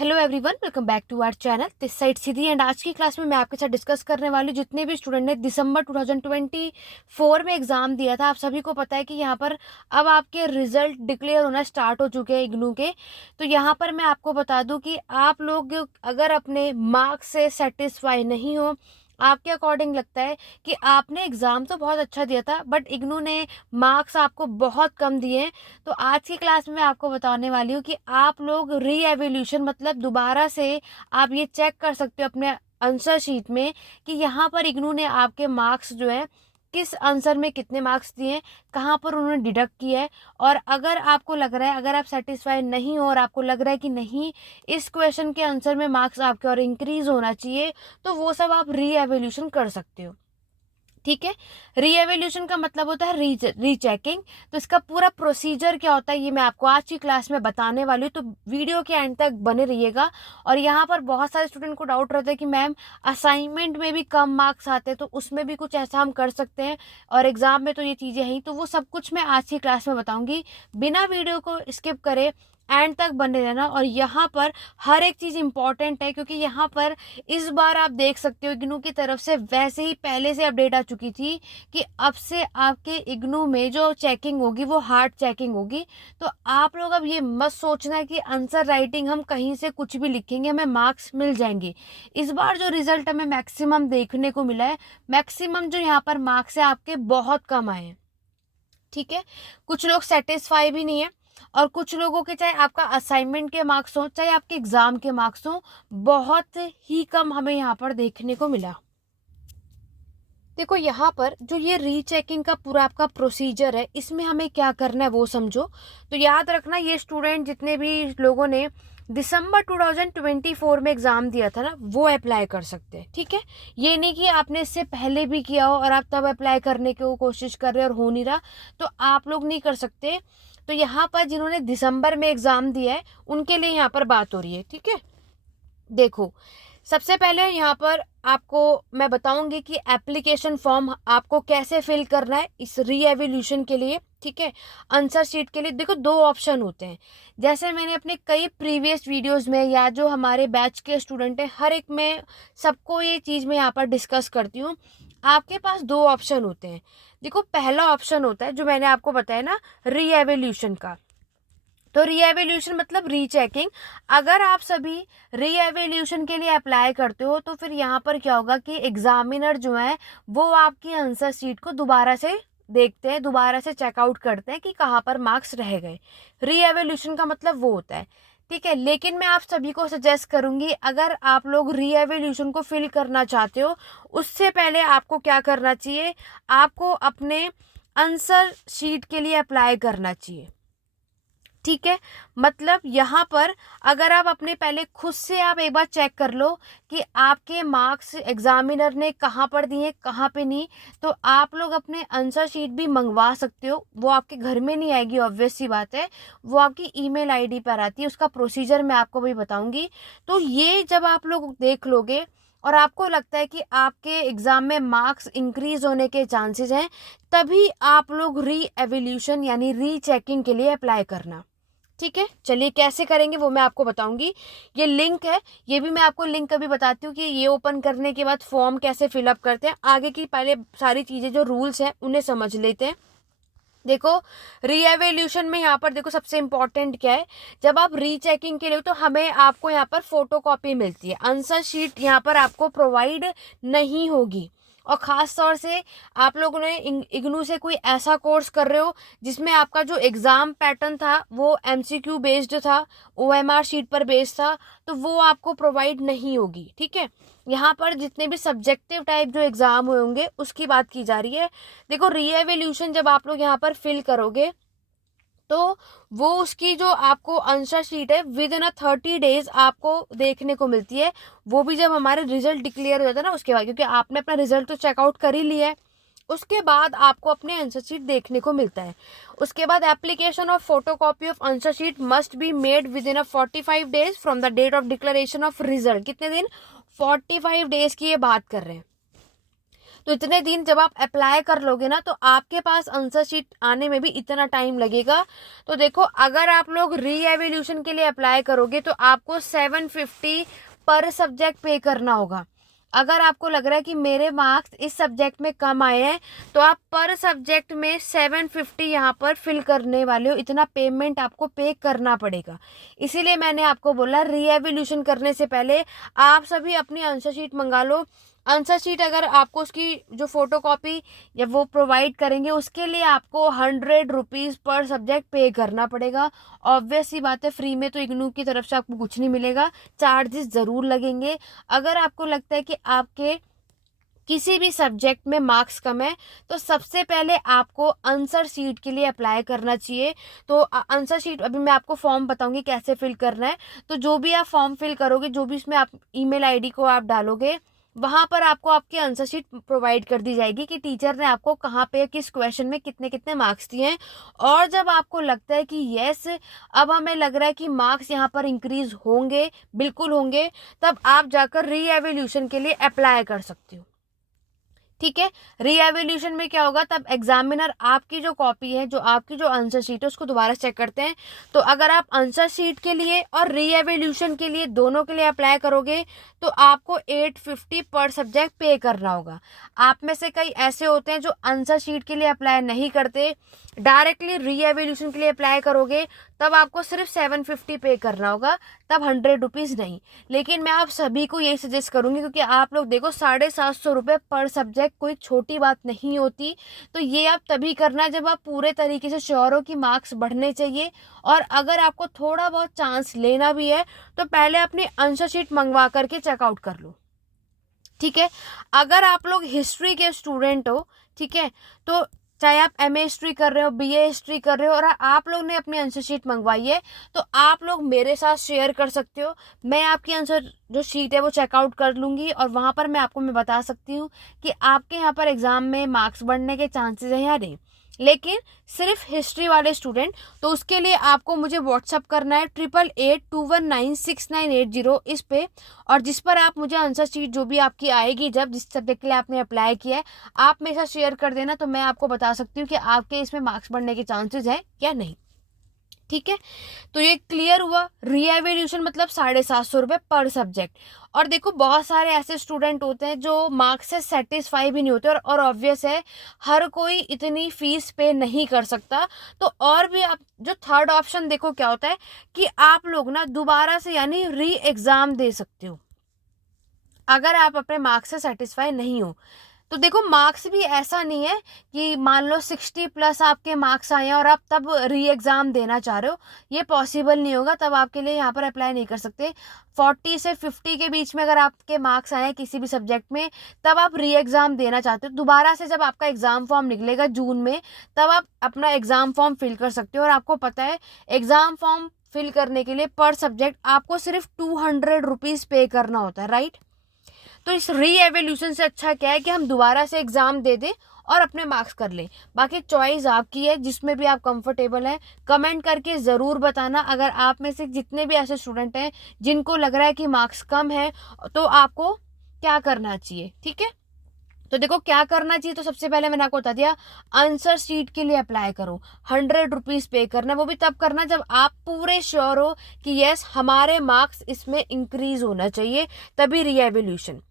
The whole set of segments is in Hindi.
Hello everyone, welcome back to our channel this side Siddhi. And आज की क्लास में मैं आपके साथ डिस्कस करने वाली जितने भी स्टूडेंट ने दिसंबर 2024 में एग्जाम दिया था, आप सभी को पता है कि यहाँ पर अब आपके रिजल्ट डिक्लेयर होना स्टार्ट हो चुके हैं इग्नू के। तो यहाँ पर मैं आपको बता दूं कि आप लोग अगर अपने मार्क्स से सेटिस्फाई नहीं हो, आपके अकॉर्डिंग लगता है कि आपने एग्ज़ाम तो बहुत अच्छा दिया था बट इग्नू ने मार्क्स आपको बहुत कम दिए हैं, तो आज की क्लास में मैं आपको बताने वाली हूँ कि आप लोग री एवोल्यूशन मतलब दोबारा से आप ये चेक कर सकते हो अपने आंसर शीट में कि यहाँ पर इग्नू ने आपके मार्क्स जो है किस आंसर में कितने मार्क्स दिए हैं, कहाँ पर उन्होंने डिडक्ट किया है। और अगर आपको लग रहा है, अगर आप सेटिस्फाइड नहीं हो और आपको लग रहा है कि नहीं इस क्वेश्चन के आंसर में मार्क्स आपके और इंक्रीज होना चाहिए, तो वो सब आप री एवोल्यूशन कर सकते हो। ठीक है, री एवोल्यूशन का मतलब होता है रीचेकिंग। तो इसका पूरा प्रोसीजर क्या होता है ये मैं आपको आज की क्लास में बताने वाली हूँ, तो वीडियो के एंड तक बने रहिएगा। और यहाँ पर बहुत सारे स्टूडेंट को डाउट रहता है कि मैम असाइनमेंट में भी कम मार्क्स आते हैं, तो उसमें भी कुछ ऐसा हम कर सकते हैं और एग्जाम में तो ये चीज़ें हैं, तो वो सब कुछ मैं आज की क्लास में बताऊंगी। बिना वीडियो को स्किप करे एंड तक बने रहना। और यहाँ पर हर एक चीज़ इंपॉर्टेंट है, क्योंकि यहाँ पर इस बार आप देख सकते हो इग्नू की तरफ से वैसे ही पहले से अपडेट आ चुकी थी कि अब से आपके इग्नू में जो चेकिंग होगी वो हार्ड चेकिंग होगी। तो आप लोग अब ये मत सोचना कि आंसर राइटिंग हम कहीं से कुछ भी लिखेंगे हमें मार्क्स मिल जाएंगे। इस बार जो रिजल्ट हमें मैक्सिमम देखने को मिला है, मैक्सिमम जो यहाँ पर मार्क्स है आपके बहुत कम आए हैं। ठीक है, कुछ लोग सेटिस्फाई भी नहीं है और कुछ लोगों के चाहे आपका असाइनमेंट के मार्क्स हो चाहे आपके एग्जाम के मार्क्स हो, बहुत ही कम हमें यहाँ पर देखने को मिला। देखो यहाँ पर जो ये रीचेकिंग का पूरा आपका प्रोसीजर है, इसमें हमें क्या करना है वो समझो। तो याद रखना, ये स्टूडेंट जितने भी लोगों ने दिसंबर 2024 में एग्जाम दिया था ना, वो अप्लाई कर सकते हैं। ठीक है, ये नहीं कि आपने इससे पहले भी किया हो और आप तब अप्लाई करने की कोशिश कर रहे हो और हो नहीं रहा, तो आप लोग नहीं कर सकते। तो यहाँ पर जिन्होंने दिसंबर में एग्जाम दिया है उनके लिए यहाँ पर बात हो रही है। ठीक है, देखो सबसे पहले यहाँ पर आपको मैं बताऊंगी कि एप्लीकेशन फॉर्म आपको कैसे फिल करना है इस री एवोल्यूशन के लिए। ठीक है, आंसर शीट के लिए देखो दो ऑप्शन होते हैं, जैसे मैंने अपने कई प्रीवियस वीडियोस में या जो हमारे बैच के स्टूडेंट हैं हर एक में सबको ये चीज़ मैं यहाँ पर डिस्कस करती हूँ। आपके पास दो ऑप्शन होते हैं। देखो पहला ऑप्शन होता है जो मैंने आपको बताया ना, री एवोल्यूशन का। तो रीएवोल्यूशन मतलब रीचेकिंग। अगर आप सभी रीएवोल्यूशन के लिए अप्लाई करते हो तो फिर यहाँ पर क्या होगा कि एग्जामिनर जो है वो आपकी आंसर शीट को दोबारा से देखते हैं, दोबारा से चेकआउट करते हैं कि कहाँ पर मार्क्स रह गए। रीएवोल्यूशन का मतलब वो होता है। ठीक है, लेकिन मैं आप सभी को सजेस्ट करूंगी, अगर आप लोग रीएवोल्यूशन को फिल करना चाहते हो उससे पहले आपको क्या करना चाहिए, आपको अपने आंसर शीट के लिए अप्लाई करना चाहिए। ठीक है, मतलब यहाँ पर अगर आप अपने पहले खुद से आप एक बार चेक कर लो कि आपके मार्क्स एग्जामिनर ने कहाँ पर दिए कहाँ पे नहीं, तो आप लोग अपने आंसर शीट भी मंगवा सकते हो। वो आपके घर में नहीं आएगी, ऑब्वियस सी बात है, वो आपकी ईमेल आईडी पर आती है। उसका प्रोसीजर मैं आपको भी बताऊंगी। तो ये जब आप लोग देख लोगे और आपको लगता है कि आपके एग्जाम में मार्क्स इंक्रीज होने के चांसेस हैं, तभी आप लोग री एवोल्यूशन यानी री चेकिंग के लिए अप्लाई करना। ठीक है, चलिए कैसे करेंगे वो मैं आपको बताऊंगी। ये लिंक है, ये भी मैं आपको लिंक अभी बताती हूँ कि ये ओपन करने के बाद फॉर्म कैसे फिलअप करते हैं। आगे की पहले सारी चीज़ें जो रूल्स हैं उन्हें समझ लेते हैं। देखो रीएवोल्यूशन में यहाँ पर देखो सबसे इम्पोर्टेंट क्या है, जब आप रीचेकिंग के लिए तो हमें आपको यहाँ पर फोटो कॉपी मिलती है, आंसर शीट यहाँ पर आपको प्रोवाइड नहीं होगी। और ख़ास तौर से आप लोगों ने इग्नू से कोई ऐसा कोर्स कर रहे हो जिसमें आपका जो एग्ज़ाम पैटर्न था वो एमसीक्यू बेस्ड था, ओएमआर शीट पर बेस्ड था, तो वो आपको प्रोवाइड नहीं होगी। ठीक है, यहाँ पर जितने भी सब्जेक्टिव टाइप जो एग्ज़ाम हुए होंगे उसकी बात की जा रही है। देखो रीएवोल्यूशन जब आप लोग यहाँ पर फिल करोगे तो वो उसकी जो आपको आंसर शीट है विद इन 30 डेज आपको देखने को मिलती है। वो भी जब हमारे रिजल्ट डिक्लेयर हो जाता है ना उसके बाद, क्योंकि आपने अपना रिजल्ट तो चेकआउट कर ही लिया है, उसके बाद आपको अपने आंसर शीट देखने को मिलता है। उसके बाद application of photo copy of answer sheet must be made within 45 days from the date of declaration of result. कितने दिन? 45 डेज की ये बात कर रहे हैं। तो इतने दिन जब आप अप्लाई कर लोगे ना तो आपके पास आंसर शीट आने में भी इतना टाइम लगेगा। तो देखो, अगर आप लोग री एवेल्यूशन के लिए अप्लाई करोगे तो आपको 750 पर सब्जेक्ट पे करना होगा। अगर आपको लग रहा है कि मेरे मार्क्स इस सब्जेक्ट में कम आए हैं तो आप पर सब्जेक्ट में 750 यहाँ पर फिल करने वाले हो, इतना पेमेंट आपको पे करना पड़ेगा। इसीलिए मैंने आपको बोला री एवेल्यूशन करने से पहले आप सभी अपनी आंसर शीट मंगा लो। आंसर शीट अगर आपको उसकी जो फोटो कॉपी या वो प्रोवाइड करेंगे उसके लिए आपको 100 रुपीज़ पर सब्जेक्ट पे करना पड़ेगा। ऑब्वियस सी बात है, फ्री में तो इग्नू की तरफ से आपको कुछ नहीं मिलेगा, चार्जेस ज़रूर लगेंगे। अगर आपको लगता है कि आपके किसी भी सब्जेक्ट में मार्क्स कम है तो सबसे पहले आपको आंसर शीट के लिए अप्लाई करना चाहिए। तो आंसर शीट अभी मैं आपको फॉर्म बताऊंगी कैसे फिल करना है। तो जो भी आप फॉर्म फिल करोगे, जो भी इसमें आप ईमेल आईडी को आप डालोगे, वहां पर आपको आपकी आंसर शीट प्रोवाइड कर दी जाएगी कि टीचर ने आपको कहाँ पे किस क्वेश्चन में कितने कितने मार्क्स दिए हैं। और जब आपको लगता है कि यस, अब हमें लग रहा है कि मार्क्स यहाँ पर इंक्रीज होंगे, बिल्कुल होंगे, तब आप जाकर री एवेल्यूशन के लिए अप्लाई कर सकते हो। ठीक है, री एवेल्यूशन में क्या होगा, तब एग्जामिनर आपकी जो कॉपी है, जो आपकी जो आंसर शीट है, उसको दोबारा चेक करते हैं। तो अगर आप आंसर शीट के लिए और री एवेल्यूशन के लिए दोनों के लिए अप्लाई करोगे तो आपको 850 पर सब्जेक्ट पे करना होगा। आप में से कई ऐसे होते हैं जो आंसर शीट के लिए अप्लाई नहीं करते, डायरेक्टली री एवेल्यूशन के लिए अप्लाई करोगे, तब आपको सिर्फ 750 पे करना होगा, तब 100 रुपीज़ नहीं। लेकिन मैं आप सभी को यही सजेस्ट करूंगी, क्योंकि आप लोग देखो 750 रुपये पर सब्जेक्ट कोई छोटी बात नहीं होती। तो ये आप तभी करना जब आप पूरे तरीके से श्योर हो कि मार्क्स बढ़ने चाहिए। और अगर आपको थोड़ा बहुत चांस लेना भी है तो पहले अपनी आंसर शीट मंगवा करके चेकआउट कर लो। ठीक है, अगर आप लोग हिस्ट्री के स्टूडेंट हो, ठीक है, तो चाहे आप एमए हिस्ट्री कर रहे हो, बीए हिस्ट्री कर रहे हो, और आप लोग ने अपनी आंसर शीट मंगवाई है, तो आप लोग मेरे साथ शेयर कर सकते हो। मैं आपकी आंसर जो शीट है वो चेकआउट कर लूँगी और वहाँ पर मैं बता सकती हूँ कि आपके यहाँ पर एग्ज़ाम में मार्क्स बढ़ने के चांसेस हैं या नहीं। लेकिन सिर्फ हिस्ट्री वाले स्टूडेंट, तो उसके लिए आपको मुझे व्हाट्सअप करना है 8882196980 इस पे, और जिस पर आप मुझे आंसर शीट जो भी आपकी आएगी, जब जिस सब्जेक्ट के लिए आपने अप्लाई किया है, आप मेरे साथ शेयर कर देना, तो मैं आपको बता सकती हूँ कि आपके इसमें मार्क्स बढ़ने के चांसेस हैं या नहीं। ठीक है, तो ये क्लियर हुआ, री एवेल्यूशन मतलब 750 रुपये पर सब्जेक्ट। और देखो, बहुत सारे ऐसे स्टूडेंट होते हैं जो मार्क्स से सेटिस्फाई भी नहीं होते, और ऑब्वियस है हर कोई इतनी फीस पे नहीं कर सकता। तो और भी आप जो थर्ड ऑप्शन देखो क्या होता है कि आप लोग ना दोबारा से यानी री एग्ज़ाम दे सकते हो अगर आप अपने मार्क्स से सेटिस्फाई नहीं हो। तो देखो, मार्क्स भी ऐसा नहीं है कि मान लो 60+ आपके मार्क्स आए हैं और आप तब री एग्ज़ाम देना चाह रहे हो, ये पॉसिबल नहीं होगा, तब आपके लिए यहाँ पर अप्लाई नहीं कर सकते। 40 से 50 के बीच में अगर आपके मार्क्स आए हैं किसी भी सब्जेक्ट में, तब आप री एग्ज़ाम देना चाहते हो, दोबारा से जब आपका एग्ज़ाम फॉर्म निकलेगा जून में, तब आप अपना एग्ज़ाम फॉर्म फिल कर सकते हो। और आपको पता है, एग्ज़ाम फॉर्म फिल करने के लिए पर सब्जेक्ट आपको सिर्फ 200 रुपीज़ पे करना होता है, राइट। तो इस री एवेल्यूशन से अच्छा क्या है कि हम दोबारा से एग्ज़ाम दे दें और अपने मार्क्स कर लें। बाकी चॉइस आपकी है, जिसमें भी आप कंफर्टेबल हैं। कमेंट करके ज़रूर बताना अगर आप में से जितने भी ऐसे स्टूडेंट हैं जिनको लग रहा है कि मार्क्स कम है, तो आपको क्या करना चाहिए। ठीक है, तो देखो क्या करना चाहिए। तो सबसे पहले मैंने आपको बता दिया, आंसर शीट के लिए अप्लाई करो, 100 रुपीज़ पे करना, वो भी तब करना जब आप पूरे श्योर हो कि यस हमारे मार्क्स इसमें इंक्रीज होना चाहिए, तभी री एवेल्यूशन।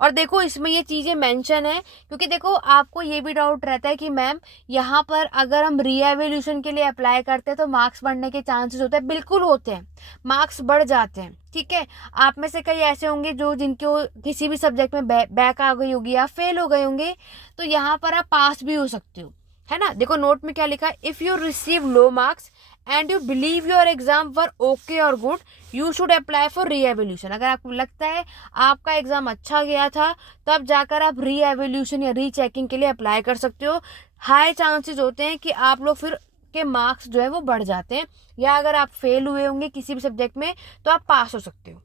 और देखो, इसमें ये चीज़ें मेंशन है, क्योंकि देखो आपको ये भी डाउट रहता है कि मैम यहाँ पर अगर हम री एवेल्यूशन के लिए अप्लाई करते हैं तो मार्क्स बढ़ने के चांसेस होते हैं। बिल्कुल होते हैं, मार्क्स बढ़ जाते हैं। ठीक है, आप में से कई ऐसे होंगे जो जिनको किसी भी सब्जेक्ट में बैक आ गई होगी या फेल हो गए होंगे, तो यहाँ पर आप पास भी हो सकते हो, है ना। देखो नोट में क्या लिखा है, if you receive low marks and you believe your exam were okay और good, you should apply for reevaluation. अगर आपको लगता है आपका एग्जाम अच्छा गया था, तब जाकर आप री एवेल्यूशन या री चेकिंग के लिए अप्लाई कर सकते हो। हाई चांसेस होते हैं कि आप लोग फिर के मार्क्स जो है वो बढ़ जाते हैं, या अगर आप फेल हुए होंगे किसी भी सब्जेक्ट में तो आप पास हो सकते हो।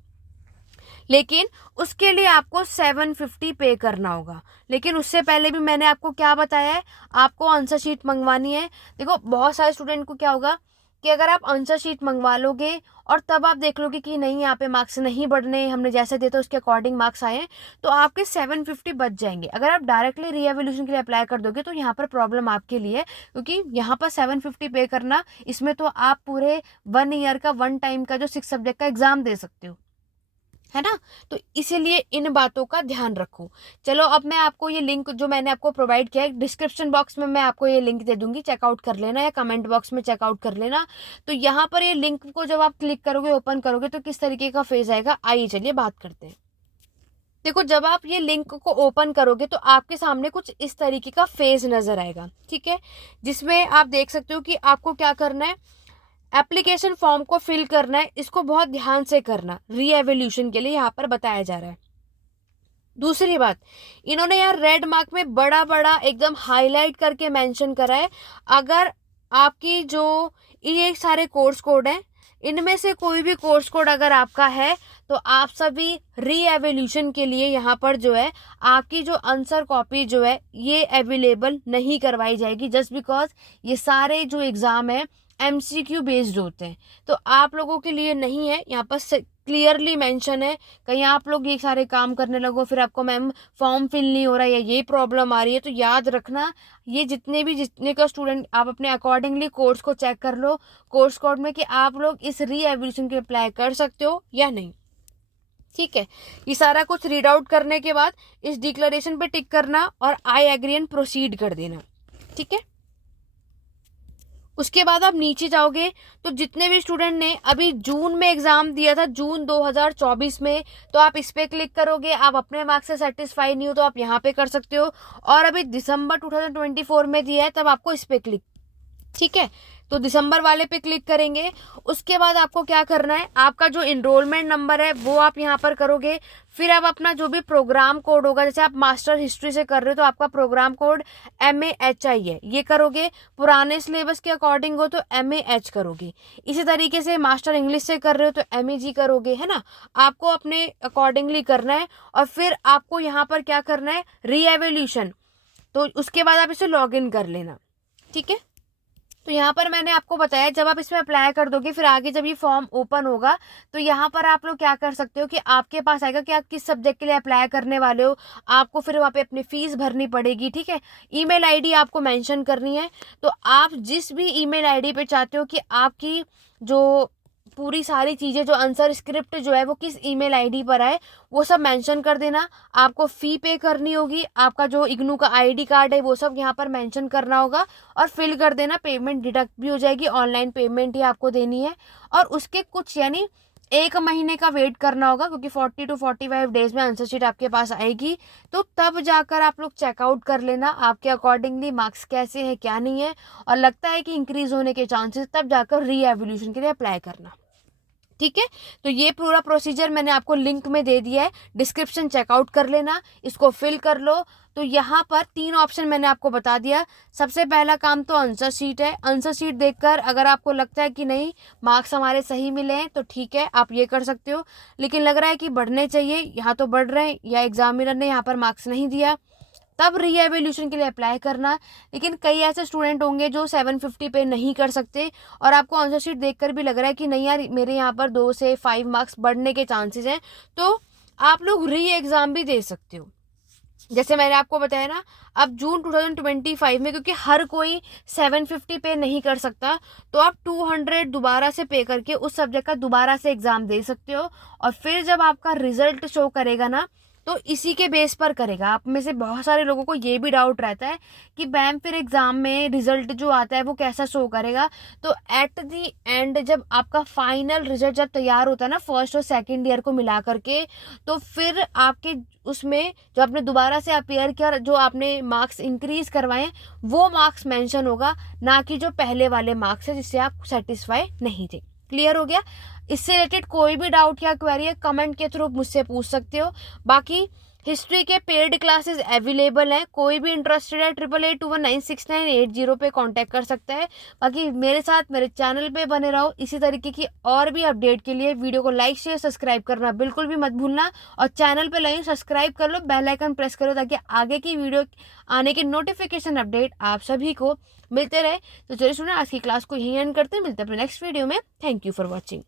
लेकिन उसके लिए आपको 750 पे करना होगा। लेकिन उससे पहले भी मैंने आपको क्या बताया है, आपको आंसर शीट मंगवानी है। देखो बहुत सारे स्टूडेंट को क्या होगा कि अगर आप आंसर शीट मंगवा लोगे और तब आप देख लोगे कि नहीं यहाँ पे मार्क्स नहीं बढ़ने, हमने जैसे दिए थे उसके अकॉर्डिंग मार्क्स आए हैं, तो आपके 750 बच जाएंगे। अगर आप डायरेक्टली रीएवल्यूशन के लिए अप्लाई कर दोगे तो यहाँ पर प्रॉब्लम आपके लिए, क्योंकि यहाँ पर 750 पे करना, इसमें तो आप पूरे 1 ईयर का 1 टाइम का जो 6 सब्जेक्ट का एग्जाम दे सकते हो, है ना। तो इसीलिए इन बातों का ध्यान रखो। चलो अब मैं आपको ये लिंक जो मैंने आपको प्रोवाइड किया है, डिस्क्रिप्शन बॉक्स में मैं आपको ये लिंक दे दूंगी, चेकआउट कर लेना, या कमेंट बॉक्स में चेकआउट कर लेना। तो यहाँ पर ये लिंक को जब आप क्लिक करोगे, ओपन करोगे, तो किस तरीके का फेज आएगा, आइए चलिए बात करते हैं। देखो, जब आप ये लिंक को ओपन करोगे तो आपके सामने कुछ इस तरीके का फेज नजर आएगा, ठीक है, जिसमें आप देख सकते हो कि आपको क्या करना है, एप्लीकेशन फॉर्म को फिल करना है। इसको बहुत ध्यान से करना, रीएवल्यूशन के लिए यहाँ पर बताया जा रहा है। दूसरी बात, इन्होंने यार रेड मार्क में बड़ा बड़ा एकदम हाईलाइट करके मेंशन करा है, अगर आपकी जो ये सारे कोर्स कोड हैं, इनमें से कोई भी कोर्स कोड अगर आपका है तो आप सभी रीएवल्यूशन के लिए यहाँ पर जो है आपकी जो आंसर कॉपी जो है ये अवेलेबल नहीं करवाई जाएगी, जस्ट बिकॉज ये सारे जो एग्जाम है एमसीक्यू बेस्ड होते हैं, तो आप लोगों के लिए नहीं है। यहाँ पर क्लियरली मेंशन है, कहीं आप लोग ये सारे काम करने लगो फिर आपको मैम फॉर्म फिल नहीं हो रहा है या ये प्रॉब्लम आ रही है, तो याद रखना ये जितने का स्टूडेंट, आप अपने अकॉर्डिंगली कोर्स को चेक कर लो कोर्स कोड में कि आप लोग इस रीएवल्यूशन के अप्लाई कर सकते हो या नहीं, ठीक है। ये सारा कुछ रीड आउट करने के बाद इस डिक्लेरेशन पे टिक करना और आई एग्री एंड प्रोसीड कर देना, ठीक है। उसके बाद आप नीचे जाओगे तो जितने भी स्टूडेंट ने अभी जून में एग्जाम दिया था, जून 2024 में, तो आप इस पे क्लिक करोगे। आप अपने मार्क्स से सेटिस्फाई नहीं हो तो आप यहाँ पे कर सकते हो, और अभी दिसंबर 2024 में दिया है तब आपको इस पे क्लिक, ठीक है। तो दिसंबर वाले पे क्लिक करेंगे। उसके बाद आपको क्या करना है, आपका जो इनरोलमेंट नंबर है वो आप यहाँ पर करोगे, फिर आप अपना जो भी प्रोग्राम कोड होगा, जैसे आप मास्टर हिस्ट्री से कर रहे हो तो आपका प्रोग्राम कोड MAHI है, ये करोगे। पुराने सिलेबस के अकॉर्डिंग हो तो MAH करोगे। इसी तरीके से मास्टर इंग्लिश से कर रहे हो तो MEG करोगे, है ना। आपको अपने अकॉर्डिंगली करना है, और फिर आपको यहाँ पर क्या करना है, रीएवल्यूशन, तो उसके बाद आप इसे लॉग इन कर लेना, ठीक है। तो यहाँ पर मैंने आपको बताया, जब आप इसमें अप्लाई कर दोगे फिर आगे जब ये फॉर्म ओपन होगा तो यहाँ पर आप लोग क्या कर सकते हो कि आपके पास आएगा कि आप किस सब्जेक्ट के लिए अप्लाई करने वाले हो, आपको फिर वहाँ पे अपनी फीस भरनी पड़ेगी, ठीक है। ईमेल आईडी आपको मेंशन करनी है, तो आप जिस भी ईमेल आईडी पे चाहते हो कि आपकी जो पूरी सारी चीज़ें, जो आंसर स्क्रिप्ट जो है वो किस ईमेल आईडी पर आए, वो सब मेंशन कर देना। आपको फ़ी पे करनी होगी, आपका जो इग्नू का आईडी कार्ड है वो सब यहाँ पर मेंशन करना होगा और फिल कर देना। पेमेंट डिडक्ट भी हो जाएगी, ऑनलाइन पेमेंट ही आपको देनी है, और उसके कुछ यानी 1 महीने का वेट करना होगा, क्योंकि 40 to 45 डेज में आंसर शीट आपके पास आएगी, तो तब जाकर आप लोग चेकआउट कर लेना आपके अकॉर्डिंगली मार्क्स कैसे हैं क्या नहीं है, और लगता है कि इंक्रीज होने के चांसेस, तब जाकर रीएवल्यूशन के लिए अप्लाई करना, ठीक है। तो ये पूरा प्रोसीजर मैंने आपको लिंक में दे दिया है, डिस्क्रिप्शन चेकआउट कर लेना, इसको फिल कर लो। तो यहाँ पर 3 ऑप्शन मैंने आपको बता दिया। सबसे पहला काम तो आंसर शीट है। आंसर शीट देखकर अगर आपको लगता है कि नहीं मार्क्स हमारे सही मिले हैं तो ठीक है, आप ये कर सकते हो। लेकिन लग रहा है कि बढ़ने चाहिए, यहाँ तो बढ़ रहे हैं, या एग्जामिनर ने यहाँ पर मार्क्स नहीं दिया, तब रीएवल्यूशन के लिए अप्लाई करना। लेकिन कई ऐसे स्टूडेंट होंगे जो 750 पे नहीं कर सकते, और आपको आंसर शीट देखकर भी लग रहा है कि नहीं यार मेरे यहाँ पर 2 से 5 मार्क्स बढ़ने के चांसेस हैं, तो आप लोग री एग्ज़ाम भी दे सकते हो। जैसे मैंने आपको बताया ना, अब जून 2025 में क्योंकि हर कोई 750 पे नहीं कर सकता, तो आप 200 दोबारा से पे करके उस सब्जेक्ट का दोबारा से एग्ज़ाम दे सकते हो, और फिर जब आपका रिजल्ट शो करेगा ना तो इसी के बेस पर करेगा। आप में से बहुत सारे लोगों को ये भी डाउट रहता है कि मैम फिर एग्ज़ाम में रिजल्ट जो आता है वो कैसा शो करेगा। तो एट दी एंड जब आपका फाइनल रिजल्ट जब तैयार होता है ना, फर्स्ट और सेकंड ईयर को मिला करके, तो फिर आपके उसमें जो आपने दोबारा से अपेयर किया, जो आपने मार्क्स इंक्रीज करवाए, वो मार्क्स मेंशन होगा, ना कि जो पहले वाले मार्क्स है जिससे आप सेटिस्फाई नहीं थे। क्लियर हो गया। इससे रिलेटेड कोई भी डाउट या क्वेरी है कमेंट के थ्रू मुझसे पूछ सकते हो। बाकी हिस्ट्री के पेड क्लासेस अवेलेबल हैं, कोई भी इंटरेस्टेड है 8881969880 पे कांटेक्ट कर सकता है। बाकी मेरे साथ मेरे चैनल पे बने रहो, इसी तरीके की और भी अपडेट के लिए वीडियो को लाइक शेयर सब्सक्राइब करना बिल्कुल भी मत भूलना। और चैनल पे लाइन सब्सक्राइब कर लो, बेल आइकन प्रेस करो ताकि आगे की वीडियो आने की नोटिफिकेशन अपडेट आप सभी को मिलते रहे। तो चलिए सुना, आज की क्लास को यहीं एंड करते हैं, मिलते हैं अपने नेक्स्ट वीडियो में। Thank you for watching.